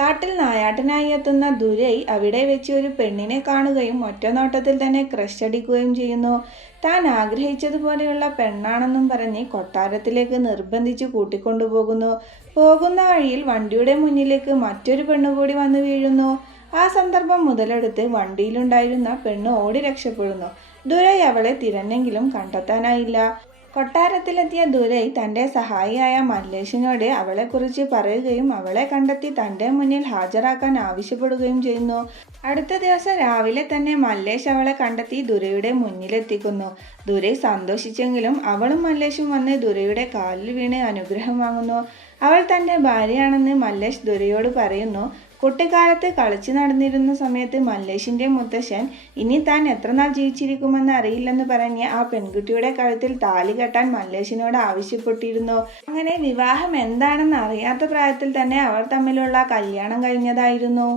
കാട്ടിൽ നായാട്ടിനായി എത്തുന്ന ദുരൈ അവിടെ വെച്ച് ഒരു പെണ്ണിനെ കാണുകയും ഒറ്റനോട്ടത്തിൽ തന്നെ ക്രഷ് അടിക്കുകയും ചെയ്യുന്നു. താൻ ആഗ്രഹിച്ചതുപോലെയുള്ള പെണ്ണാണെന്നും പറഞ്ഞ് കൊട്ടാരത്തിലേക്ക് നിർബന്ധിച്ച് കൂട്ടിക്കൊണ്ടുപോകുന്നു. പോകുന്ന വഴിയിൽ വണ്ടിയുടെ മുന്നിലേക്ക് മറ്റൊരു പെണ്ണുകൂടി വന്നു വീഴുന്നു. ആ സന്ദർഭം മുതലെടുത്ത് വണ്ടിയിലുണ്ടായിരുന്ന പെണ്ണ് ഓടി രക്ഷപ്പെടുന്നു. ദുരൈ അവളെ തിരഞ്ഞെങ്കിലും കണ്ടെത്താനായില്ല. കൊട്ടാരത്തിലെത്തിയ ദുരൈ തൻ്റെ സഹായിയായ മല്ലേഷിനോട് അവളെക്കുറിച്ച് പറയുകയും അവളെ കണ്ടെത്തി തൻ്റെ മുന്നിൽ ഹാജരാക്കാൻ ആവശ്യപ്പെടുകയും ചെയ്യുന്നു. അടുത്ത ദിവസം രാവിലെ തന്നെ മല്ലേഷ് അവളെ കണ്ടെത്തി ദുരൈയുടെ മുന്നിലെത്തിക്കുന്നു. ദുരൈ സന്തോഷിച്ചെങ്കിലും അവളും മല്ലേഷും വന്ന് ദുരൈയുടെ കാലിൽ വീണ് അനുഗ്രഹം വാങ്ങുന്നു. അവൾ തൻ്റെ ഭാര്യയാണെന്ന് മല്ലേഷ് ദുരൈയോട് പറയുന്നു. കുട്ടിക്കാലത്ത് കളിച്ചു നടന്നിരുന്ന സമയത്ത് മല്ലേഷിൻ്റെ മുത്തശ്ശൻ ഇനി താൻ എത്ര നാൾ ജീവിച്ചിരിക്കുമെന്ന് അറിയില്ലെന്ന് പറഞ്ഞ് ആ പെൺകുട്ടിയുടെ കഴുത്തിൽ താലി കെട്ടാൻ മല്ലേഷിനോട് ആവശ്യപ്പെട്ടിരുന്നു. അങ്ങനെ വിവാഹം എന്താണെന്ന് അറിയാത്ത പ്രായത്തിൽ തന്നെ അവർ തമ്മിലുള്ള കല്യാണം കഴിഞ്ഞതായിരുന്നു.